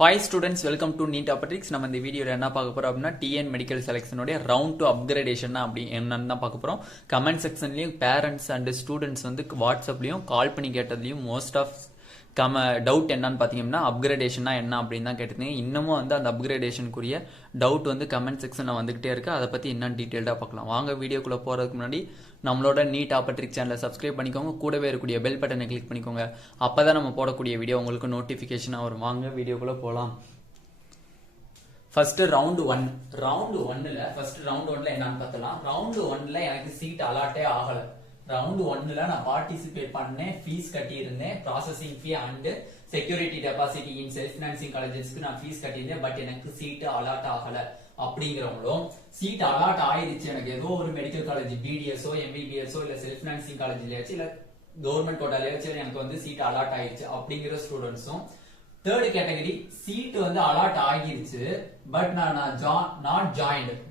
Hi students, welcome to Neet Upgrades. நம்ம இந்த வீடியோல என்ன பார்க்க போறோம் அப்படினா TN மெடிக்கல் செலக்ஷனோட ரவுண்ட் 2 அப்கிரேடேஷன் அப்படி என்னன்னு பார்க்க போறோம். கமெண்ட் செக்ஷன்லயும் பேரண்ட்ஸ் அண்ட் ஸ்டூடண்ட்ஸ் வந்து வாட்ஸ்அப்லயும் கால் பண்ணி கேட்டதுலயும் மோஸ்ட் ஆஃப் டவுட் என்னன்னு பாத்தீங்கன்னா அப்கிரேடேஷனா என்ன அப்படின்னு தான் கேட்டிருந்தீங்க. இன்னமும் வந்து அந்த அப்கிரேடேஷனுக்குரிய டவுட் வந்து கமெண்ட் செக்ஷன்ல வந்துகிட்டே இருக்கு. அதை பத்தி இன்னும் டீடைல்டா பார்க்கலாம். வாங்க வீடியோக்குள்ள போறதுக்கு முன்னாடி நம்மளோட நீட் ஆப்பர்ட்ரிக் சேனலை சப்ஸ்கிரைப் பண்ணிக்கோங்க. கூடவே இருக்கக்கூடிய பெல் பட்டனை கிளிக் பண்ணிக்கோங்க. அப்பதான் நம்ம போடக்கூடிய வீடியோ உங்களுக்கு நோட்டிபிகேஷனா வரும். வாங்க வீடியோக்குள்ள போலாம். ஃபர்ஸ்ட் ரவுண்ட் 1ல ஃபர்ஸ்ட் ரவுண்ட் 1ல என்னன்னு பார்த்தலாம். ரவுண்ட் 1ல எனக்கு சீட் அலாட்டே ஆகல. ரவுண்ட் 1ல நான் பார்ட்டிசிபேட் பண்ணேன், ஃபீஸ் கட்டி இருந்தேன், processing fee and security deposit in self financing காலேஜஸ்க்கு நான் ஃபீஸ் கட்டியிருந்தேன். பட் எனக்கு சீட் அலாட் ஆகல. அப்படிங்கிறவங்களும் சீட் அலாட் ஆயிருச்சு, எனக்கு ஏதோ ஒரு மெடிக்கல் காலேஜ் பிடிஎஸ்ஓ எம்பிபிஎஸ்ஓ இல்ல செல்ஃப் ஃபைனான்சிங் காலேஜ்லயாச்சும் இல்ல கவர்மெண்ட் கோட்டாலயாச்சும் எனக்கு வந்து சீட் அலாட் ஆயிருச்சு அப்படிங்கிற ஸ்டூடெண்ட்ஸும். தேர்ட் கேட்டகரி சீட் வந்து அலாட் ஆகிருச்சு, பட் நான்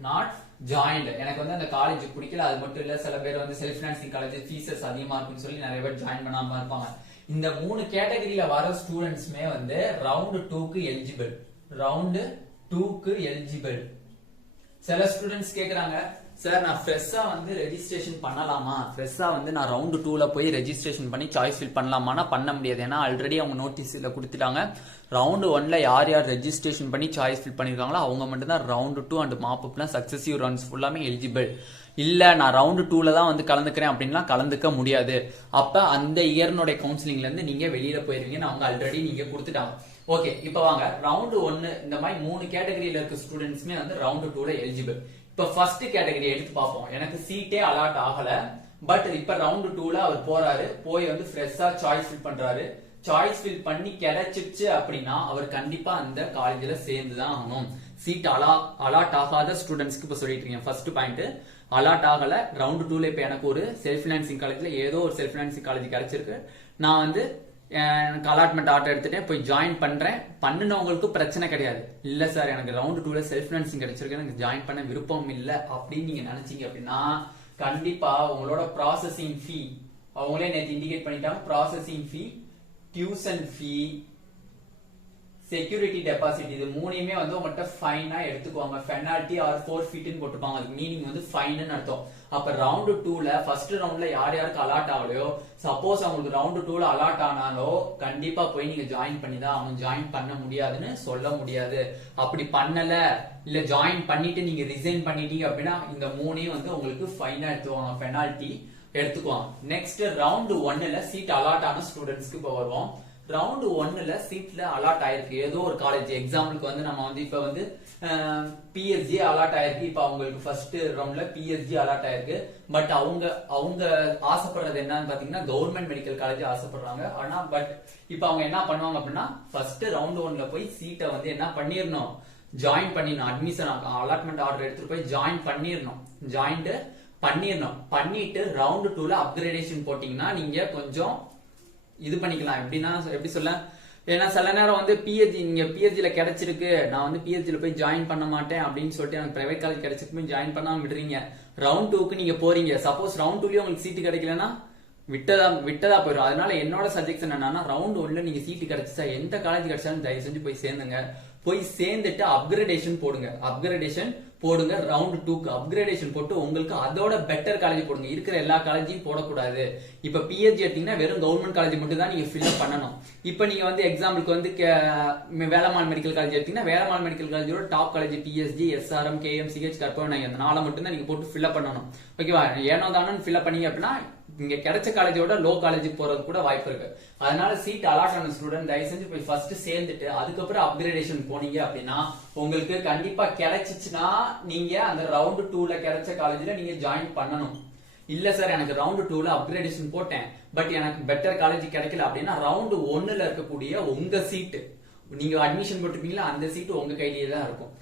நாட் ஜாயின்ட் எனக்கு வந்து அந்த காலேஜ் பிடிக்கல. அது மட்டும் இல்ல, சில பேர் வந்து செல்ஃப் ஃபைனான்சிங் காலேஜ் ஃபீஸஸ் அதிகமா இருக்குன்னு சொல்லி நிறைய பேர் ஜாயின் பண்ணாம இருப்பாங்க. இந்த 3 கேட்டகரியில வர ஸ்டூடெண்ட்ஸ்மே வந்து ரவுண்ட் 2க்கு எலிஜிபிள். சில ஸ்டூடெண்ட்ஸ் கேக்குறாங்க, சார் நான் ஃப்ரெஷ்ஷா வந்து ரெஜிஸ்ட்ரேஷன் பண்ணலாமா? ஃப்ரெஷ்ஷா வந்து நான் ரவுண்ட் 2ல போய் ரெஜிஸ்ட்ரேஷன் பண்ணி சாய்ஸ் ஃபில் பண்ணலாமான்னா பண்ண முடியாது. ஏன்னா ஆல்ரெடி அவங்க நோட்டீஸ்ல கொடுத்துட்டாங்க. ரவுண்ட் 1ல யார் ரெஜிஸ்ட்ரேஷன் பண்ணி சாய்ஸ் ஃபில் பண்ணிருக்காங்களோ அவங்க மட்டும் தான் ரவுண்ட் 2 அண்ட் மாப்அப்லாம் சக்சஸிவ் ரவுண்ட்ஸ் ஃபுல்லாமே எலிஜிபிள். இல்ல நான் ரவுண்ட் 2ல தான் வந்து கலந்துக்கிறேன் அப்படின்னா கலந்துக்க முடியாது. அப்ப அந்த இயர்னுடைய கவுன்சிலிங்ல இருந்து நீங்க வெளியில போயிருவீங்கன்னு அவங்க ஆல்ரெடி நீங்க கொடுத்துட்டாங்க. ஓகே, இப்ப வாங்க ரவுண்ட் 1 இந்த மாதிரி 3 கேட்டகரியில இருக்க ஸ்டூடெண்ட்ஸ்மே வந்து ரவுண்ட் 2ல எலிஜிபிள். இப்ப ஃபர்ஸ்ட் கேட்டகரி எடுத்து பார்ப்போம். எனக்கு சீட்டே அலாட் ஆகல, பட் இப்ப ரவுண்ட் 2ல அவர் போறாரு, போய் வந்து ஃப்ரெஷ்ஷா சாய்ஸ் ஃபில் பண்றாரு. சாய்ஸ் ஃபில் பண்ணி கிடைச்சிச்சு அப்படின்னா அவர் கண்டிப்பா அந்த காலேஜ்ல சேர்ந்துதான் ஆகணும். சீட் அலாட் ஆகாத ஸ்டூடெண்ட்ஸ்க்கு இப்ப சொல்லிட்டு இருக்கேன். ஃபர்ஸ்ட் பாயிண்ட், அலாட் ஆகல ரவுண்ட் 2ல இப்ப எனக்கு ஒரு செல்ஃப் ஃபைனான்சிங் காலேஜ்ல ஏதோ ஒரு செல்ஃப் ஃபைனான்சிங் காலேஜ் கிடைச்சிருக்கு. நான் வந்து எனக்கு அலாட்மெண்ட் ஆர்டர் எடுத்துட்டேன், போய் ஜாயின் பண்றேன். பண்ணினவங்களுக்கு பிரச்சனை கிடையாது. இல்ல சார் எனக்கு ரவுண்ட் 2ல செல்ஃப் ஃபைனான்சிங் கிடைச்சிருக்கு, எனக்கு ஜாயின் பண்ண விருப்பம் இல்ல அப்படின்னு நீங்க நினைச்சீங்க அப்படின்னா கண்டிப்பா உங்களோட ப்ராசஸிங் ஃபீ அவங்களே நேற்று இண்டிகேட் பண்ணிட்டாங்க. ப்ராசஸிங் ஃபீ, டியூஷன் ஃபீ, செக்யூரிட்டி டெபாசிட், இது மூணையுமே வந்து உங்கள்கிட்ட ஃபைனா எடுத்துக்குவாங்க. பெனால்டி ஆர் ஃபோர்ஃபீட்னு போட்டுப்பாங்க. அதுக்கு மீனிங் வந்து ஃபைன்னு அர்த்தம். அப்ப ரவுண்ட் 2ல ஃபர்ஸ்ட் ரவுண்ட்ல யாருக்கு அலாட் ஆகலையோ, சப்போஸ் அவங்களுக்கு ரவுண்ட் 2ல அலாட் ஆனாலோ கண்டிப்பா போய் நீங்க ஜாயின் பண்ணி தான் அவன் ஜாயின் பண்ண முடியாதுன்னு சொல்ல முடியாது. அப்படி பண்ணல இல்ல ஜாயின் பண்ணிட்டு நீங்க ரிசைன் பண்ணிட்டீங்க அப்படின்னா இந்த மூணையும் வந்து உங்களுக்கு ஃபைனா எடுத்துக்குவாங்க, பெனால்டி எடுத்துக்குவாங்க. நெக்ஸ்ட் ரவுண்ட் 1ல சீட் அலாட் ஆன ஸ்டூடெண்ட்ஸ்க்கு இப்ப வருவோம். ரவுண்ட் 1ல சீட்ல அலாட் ஆயிருக்கு ஏதோ ஒரு காலேஜ். எக்ஸாம்பிளுக்கு வந்து நம்ம வந்து இப்ப வந்து பிஎஸ்ஜி அலாட் ஆயிருக்கு. இப்ப அவங்களுக்கு ஃபர்ஸ்ட் ரவுண்ட்ல பிஎஸ்ஜி அலாட் ஆயிருக்கு. பட் அவங்க ஆசைப்படுறது என்னன்னு பாத்தீங்கன்னா கவர்மெண்ட் மெடிக்கல் காலேஜ் ஆசைப்படுறாங்க. ஆனா பட் இப்ப அவங்க என்ன பண்ணுவாங்க அப்படின்னா ஃபர்ஸ்ட் ரவுண்ட் 1ல போய் சீட்டை வந்து என்ன பண்ணிடணும், ஜாயின் பண்ணிடணும். அட்மிஷன் அலாட்மெண்ட் ஆர்டர் எடுத்துட்டு போய் ஜாயின் பண்ணிட்டு ரவுண்ட் 2ல அப்கிரேடேஷன் போட்டீங்கன்னா நீங்க கொஞ்சம் இது பண்ணிக்கலாம். எப்படின்னா எப்படி சொல்ல, ஏன்னா சில நேரம் வந்து பிஹெச்டி நீங்க பிஹெச்டில கிடைச்சிருக்கு, நான் வந்து பிஹெச்டில போய் ஜாயின் பண்ண மாட்டேன் அப்படின்னு சொல்லிட்டு எனக்கு பிரைவேட் காலேஜ் கிடைச்சிருக்கு போய் ஜாயின் பண்ணாம விடுறீங்க. ரவுண்ட் 2க்கு நீங்க போறீங்க, சப்போஸ் ரவுண்ட் 2லயும் உங்களுக்கு சீட்டு கிடைக்கலன்னா விட்டதா போயிடும். அதனால என்னோட சஜெக்ஷன் என்னன்னா ரவுண்ட் 1ல நீங்க சீட்டு கிடைச்சா எந்த காலேஜ் கிடைச்சாலும் தயவு செஞ்சு போய் சேர்ந்துங்க. போய் சேர்ந்துட்டு அப்கிரேடேஷன் போடுங்க. ரவுண்ட் 2க்கு அப்கிரேடேஷன் போட்டு உங்களுக்கு அதோட பெட்டர் காலேஜ் போடுங்க. இருக்கிற எல்லா காலேஜையும் போடக்கூடாது. இப்ப பிஹெச்டி எடுத்தீங்கன்னா வெறும் கவர்மெண்ட் காலேஜ் மட்டும் தான் நீங்க ஃபில் பண்ணணும். இப்ப நீங்க வந்து எக்ஸாம்பிளுக்கு வந்து வேலம்மாள் மெடிக்கல் காலேஜ் எடுத்தீங்கன்னா வேலம்மாள் மெடிக்கல் காலேஜோட top college PSG, SRM, KMCH, கற்பனை, அந்த 4 மட்டும் தான் நீங்க போட்டு ஃபில் பண்ணணும். ஓகேவா? ஏனோ தானோ ஃபில் பண்ணீங்க அப்படின்னா இங்க கிடைச்ச காலேஜோட லோ காலேஜ் போறது கூட வாய்ப்பு இருக்கு. அதனால சீட் அலாட் ஆன ஸ்டூடெண்ட் தயவு செஞ்சு போய் ஃபர்ஸ்ட் சேர்ந்துட்டு அதுக்கப்புறம் அப்கிரேடேஷன் போனீங்க அப்படின்னா உங்களுக்கு கண்டிப்பா கிடைச்சிச்சுன்னா நீங்க அந்த ரவுண்ட் 2ல கிடைச்ச காலேஜ்ல நீங்க ஜாயின் பண்ணணும். இல்ல சார் எனக்கு ரவுண்ட் 2ல அப்கிரேடேஷன் போட்டேன் பட் எனக்கு பெட்டர் காலேஜ் கிடைக்கல அப்படின்னா ரவுண்ட் 1ல இருக்கக்கூடிய உங்க சீட்டு நீங்க அட்மிஷன் போட்டுப்பீங்களா அந்த சீட்டு உங்க கையிலேயே தான் இருக்கும்.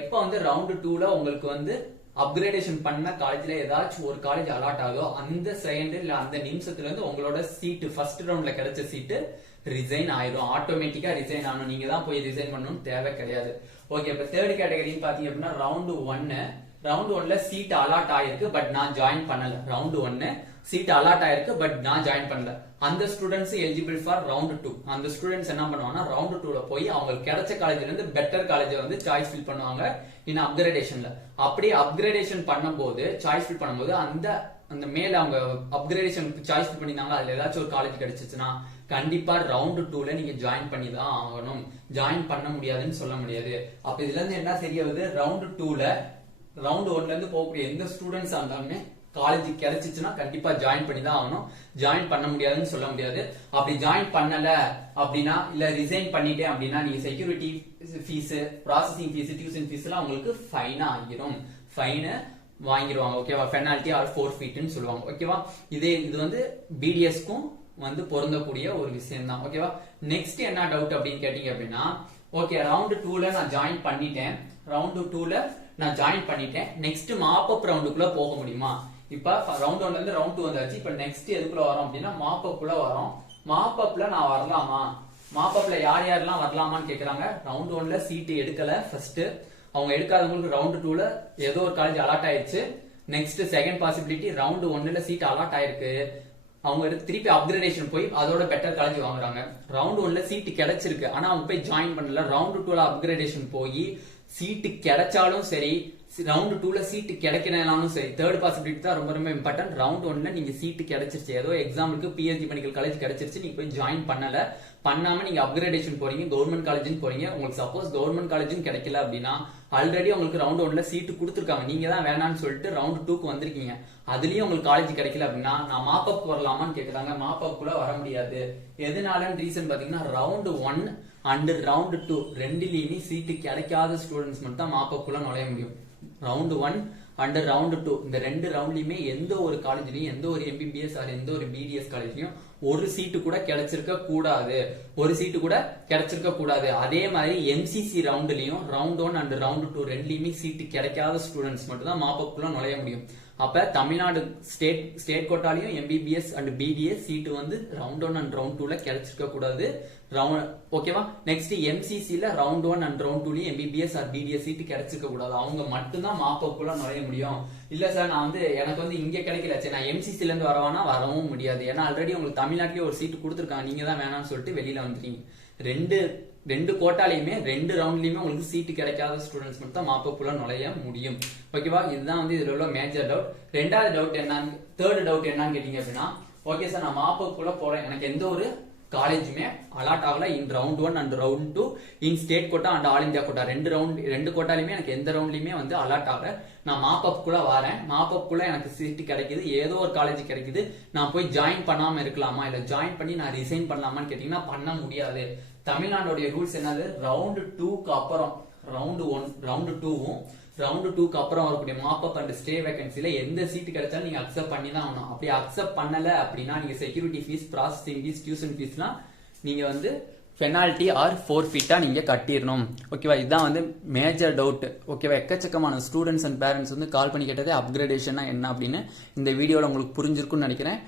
எப்ப வந்து ரவுண்ட் 2ல உங்களுக்கு வந்து அப்கிரேடேஷன் பண்ண காலேஜ்ல ஏதாச்சும் ஒரு காலேஜ் அலாட் ஆகுதோ அந்த செகண்ட் இல்ல அந்த நிமிஷத்துல இருந்து உங்களோட சீட்டு ஃபர்ஸ்ட் ரவுண்ட்ல கிடைச்ச சீட்டு ரிசைன் ஆயிடும். ஆட்டோமேட்டிக்கா ரிசைன் ஆகணும். நீங்க தான் போய் ரிசைன் பண்ணணும்னு தேவை கிடையாது. ஓகே, இப்ப தேர்ட் கேட்டகரின்னு பாத்தீங்க அப்படின்னா ரவுண்ட் 1 ரவுண்ட் 1ல சீட் அலாட் ஆயிருக்கு பட் நான் ஜாயின் பண்ணல. ரவுண்ட் 1 சீட் அலாட் ஆயிருக்கு பட் நான் ஜாயின் பண்ணல. அந்த ஸ்டூடெண்ட்ஸ் எலிஜிபிள் ஃபார் ரவுண்ட் 2. அந்த ஸ்டூடெண்ட்ஸ் என்ன பண்ணுவாங்கன்னா ரவுண்ட் 2ல போய் அவங்களுக்கு கிடைச்ச காலேஜ்ல இருந்து பெட்டர் காலேஜ் வந்து சாய்ஸ் ஃபில் பண்ணுவாங்க இன் அப்கிரேடேஷன்ல. அப்படி அப்கிரேடேஷன் பண்ணும்போது சாய்ஸ் ஃபில் பண்ணும்போது அந்த மேல அவங்க அப்கிரேடேஷன் சாய்ஸ் ஃபில் பண்ணிருந்தாங்க, அதுல ஏதாச்சும் ஒரு காலேஜ் கிடைச்சிச்சுன்னா கண்டிப்பா ரவுண்ட் 2ல நீங்க ஜாயின் பண்ணி தான் ஆகணும். ஜாயின் பண்ண முடியாதுன்னு சொல்ல முடியாது. அப்ப இதுல இருந்து என்ன தெரிய வருது, ரவுண்ட் 2ல ரவுண்ட் 1ல இருந்து போகக்கூடிய எந்த ஸ்டூடெண்ட்ஸ் இருந்தாலுமே காலேஜ் கிடைச்சிச்சுன்னா கண்டிப்பா ஜாயின் பண்ணி தான் ஆகணும். ஜாயின் பண்ண முடியாதுன்னு சொல்ல முடியாது. அப்படி ஜாயின் பண்ணல அப்படின்னா இல்ல ரிசைன் பண்ணிட்டேன் அப்படின்னா நீங்க security fees, processing fees, tuition fees எல்லாம் உங்களுக்கு ஃபைன் ஆகிரும். ஃபைன் வாங்கிடுவாங்க. ஓகேவா? பெனால்டி ஆர் ஃபோர்ஃபீட்னு சொல்லுவாங்க. ஓகேவா? இது வந்து பிடிஎஸ்க்கும் வந்து பொருந்தக்கூடிய ஒரு விஷயம் தான். ஓகேவா? நெக்ஸ்ட் என்ன டவுட் அப்படின்னு கேட்டீங்க அப்படின்னா, ஓகே ரவுண்ட் 2ல நான் ஜாயின் பண்ணிட்டேன். ரவுண்ட் 2ல நான் ஜாயின் பண்ணிட்டேன். நெக்ஸ்ட் மாப் அப் ரவுண்டுக்குள்ள போக முடியுமா? இப்ப ரவுண்ட் 1ல இருந்து ரவுண்ட் 2 வந்தாச்சு. இப்ப நெக்ஸ்ட் எதுக்குள்ள வரோம் அப்படின்னா மாப் அப்ல வரோம். மாப் அப்ல நான் வரலாமா? மாப் அப்ல யார் யாரெல்லாம் வரலாமான்னு கேக்குறாங்க. ரவுண்ட் 1ல சீட் எடுக்கல ஃபர்ஸ்ட். அவங்க எடுக்காதவங்களுக்கு ரவுண்ட் 2ல ஏதோ ஒரு காலேஜ் அலாட் ஆயிடுச்சு. நெக்ஸ்ட் செகண்ட் பாசிபிலிட்டி ரவுண்ட் 1ல சீட் அலாட் ஆயிருக்கு. அவங்க திருப்பி அப்கிரேடேஷன் போய் அதோட பெட்டர் காலேஜ் வாங்குறாங்க. ரவுண்ட் 1ல சீட் கிடைச்சிருக்கு ஆனா அவங்க போய் ஜாயின் பண்ணல. ரவுண்ட் 2ல அப்கிரேடேஷன் போய் சீட்டு கிடைச்சாலும் சரி, ரவுண்ட் 2ல சீட்டு கிடைக்கலனாலும் சரி, தேர்ட் பாசிபிலிட்டி தான் ரொம்ப ரொம்ப இம்பார்ட்டன்ட். ரவுண்ட் 1ல நீங்க சீட்டு கிடைச்சிருச்சு, ஏதோ எக்ஸாம்பிளுக்கு பிஎஸ்ஜி மெடிக்கல் காலேஜ் கிடைச்சிருச்சு, நீங்க போய் ஜாயின் பண்ணாம நீங்க அப்கிரேடேஷன் போறீங்க, கவர்மெண்ட் காலேஜ் போறீங்க. உங்களுக்கு சப்போஸ் கவர்மெண்ட் காலேஜும் கிடைக்கல அப்படின்னா ஆல்ரெடி உங்களுக்கு ரவுண்ட் 1ல சீட்டு கொடுத்துருக்காங்க, நீங்க தான் வேணாம்னு சொல்லிட்டு ரவுண்ட் 2க்கு வந்திருக்கீங்க, அதுலயும் உங்களுக்கு காலேஜ் கிடைக்கல அப்படின்னா நான் மாப் அப் வரலாமான்னு கேக்குறாங்க. மாப் அப் குள்ள வர முடியாது. எதனாலன்னு ரீசன் பாத்தீங்கன்னா ரவுண்ட் 1 அண்ட் ரவுண்ட் 2 ரெண்டுலயுமே சீட்டு கிடைக்காத ஸ்டூடெண்ட்ஸ் மட்டும் தான் மாப் அப் குள்ள நுழைய முடியும். ரவுண்ட் 1 அண்ட் ரவுண்ட் 2 இந்த ரெண்டு ரவுண்ட்லயுமே எந்த ஒரு காலேஜ்லயும், எந்த ஒரு MBBS ஆர் எந்த ஒரு BDS காலேஜ்லயும் ஒரு சீட்டு கூட கிடைச்சிருக்க கூடாது. அதே மாதிரி MCC ரவுண்ட்லயும் ரவுண்ட் 1 அண்ட் ரவுண்ட் 2 ரெண்டுலயுமே சீட்டு கிடைக்காத ஸ்டூடெண்ட்ஸ் மட்டும் தான் மாப் அப் குள்ள நுழைய முடியும். அப்ப தமிழ்நாடு ஸ்டேட் கோட்டாலையும் MBBS அண்ட் BDS சீட்டு வந்து ரவுண்ட் 1 அண்ட் ரவுண்ட் 2ல கிடைச்சிருக்க கூடாது. ஓகேவா? நெக்ஸ்ட் MCCல ரவுண்ட் 1 அண்ட் ரவுண்ட் 2லயும் MBBS ஆர் BDS சீட்டு கிடைச்சிருக்க கூடாது. அவங்க மட்டும் தான் மாப் அப் குள்ள நுழைய முடியும். இல்ல சார் நான் வந்து எனக்கு வந்து இங்க கிடைக்கல, சரி நான் MCCல இருந்து வரவானா வரவும் முடியாது. ஏன்னா ஆல்ரெடி உங்களுக்கு தமிழ்நாட்டிலேயே ஒரு சீட்டு கொடுத்துருக்காங்க, நீங்க தான் வேணாம்னு சொல்லிட்டு வெளியில வந்துட்டீங்க. ரெண்டு கோட்டாலையுமே ரெண்டு ரவுண்ட்லயுமே உங்களுக்கு சீட்டு கிடைக்காத ஸ்டூடெண்ட்ஸ் மட்டும் தான் மாப் அப் குள்ள நுழைய முடியும். ஓகேவா? இதுதான் வந்து இதுல உள்ள மேஜர் டவுட். ரெண்டாவது டவுட் என்னன்னு, தேர்ட் டவுட் என்னன்னு கேட்டீங்க அப்படின்னா, ஓகே சார் நான் மாப் அப் குள்ள போறேன், எனக்கு எந்த ஒரு காலேஜுமே அலாட் ஆகல in round 1 and round 2 in state quota and all India quota ரெண்டு கோட்டாலையுமே எனக்கு எந்த ரவுண்ட்லயுமே வந்து அலாட் ஆகல. நான் மாப் அப் குள்ள வரேன், மாப் அப் குள்ள எனக்கு சீட்டு கிடைக்குது, ஏதோ ஒரு காலேஜ் கிடைக்குது, நான் போய் ஜாயின் பண்ணாம இருக்கலாமா இல்ல ஜாயின் பண்ணி நான் ரிசைன் பண்ணலாமான்னு கேட்டீங்கன்னா பண்ண முடியாது. தமிழ்நாடுடைய ரூல்ஸ் என்னது, ரவுண்ட் 2க்கு அப்புறம் ரவுண்ட் 1 ரவுண்ட் 2வும் ரவுண்ட் 2க்கு அப்புறம் வரக்கூடிய மாப் அப் அண்ட் ஸ்டே வேகன்சில எந்த சீட் கிடைச்சாலும் நீங்க அக்செப்ட் பண்ணி தான் ஆகணும். அப்படி அக்செப்ட் பண்ணல அப்படின்னா நீங்க security fees, processing fees, tuition ஃபீஸ்லாம் நீங்க வந்து பெனால்டி ஆர் ஃபோர்ஃபீட்டா நீங்க கட்டிடணும். ஓகேவா? இதுதான் வந்து மேஜர் டவுட். ஓகேவா? எக்கச்சக்கமான ஸ்டூடெண்ட்ஸ் அண்ட் பேரண்ட்ஸ் வந்து கால் பண்ணி கேட்டதே அப்கிரேடேஷனா என்ன அப்படின்னு. இந்த வீடியோல உங்களுக்கு புரிஞ்சிருக்கும்னு நினைக்கிறேன்.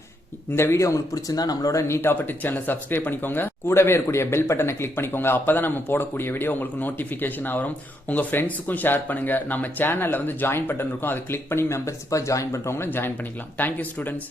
இந்த வீடியோ உங்களுக்கு பிடிச்சிருந்தா நம்மளோட நீட் ஆப்பர்டிக் சேனலை சப்ஸ்கிரைப் பண்ணிக்கோங்க, கூடவே இருக்கக்கூடிய பெல் பட்டனை கிளிக் பண்ணிக்கோங்க. அப்பதான் நம்ம போடக்கூடிய வீடியோ உங்களுக்கு நோட்டிபிகேஷன் வரும். உங்க ஃப்ரெண்ட்ஸுக்கும் ஷேர் பண்ணுங்க. நம்ம சேனல்ல வந்து ஜாயின் பட்டன் இருக்கும், அதை கிளிக் பண்ணி மெம்பர்ஷிப்பா ஜாயின் பண்றவங்களும் ஜாயின் பண்ணிக்கலாம். Thank you students.